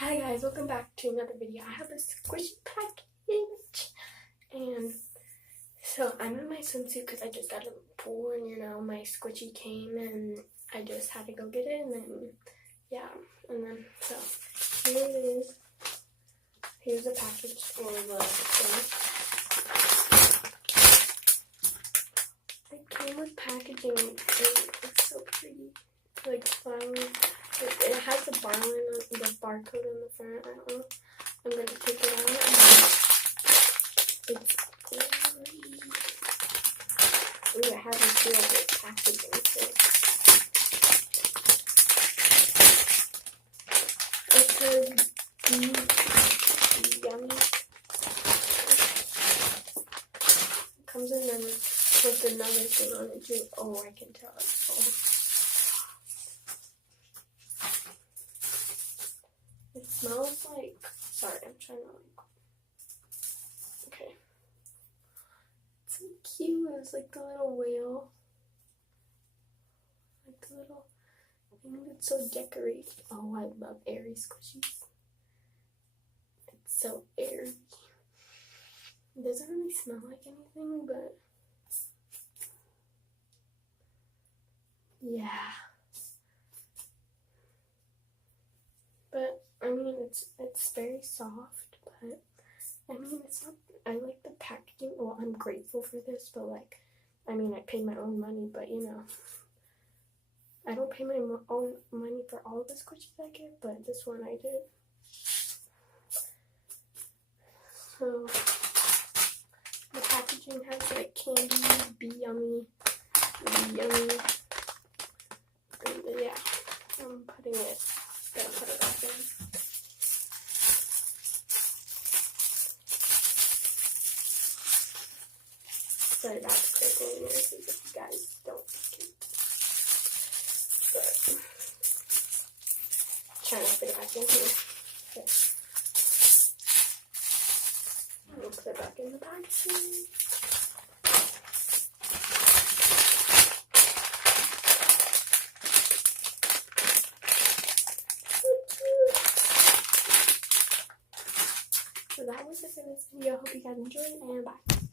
Hi guys, welcome back to another video. I have a squishy package, and so I'm in my swimsuit because I just got out of the pool, and my squishy came and I just had to go get it, and then so here it is. Here's the package or the thing. It came with packaging and it's so pretty, like flowers. It has the barcode on the front. I don't know. I'm gonna take it out. It's glittery. Ooh, it has a feel of it packaging. So it says yummy. It comes in then with another thing on it too. Oh, I can tell it's full. It smells like, sorry, I'm trying to okay. It's so cute. It's like the little whale. Like the little thing that's so decorated. Oh, I love airy squishies. It's so airy. It doesn't really smell like anything, but yeah. But I mean, it's very soft, but I mean, it's not. I like the packaging. Well, I'm grateful for this, but like, I mean, I paid my own money, but I don't pay my own money for all of the squishies I get, but this one I did. So the packaging has like candy, be yummy, and yeah, I'm putting it. Gonna put it back in. Sorry, that's crinkling in here if you guys don't like it. But trying to put it back in here. Okay. We'll put it back in the packaging. So that was it for this video. I hope you guys enjoyed, and bye.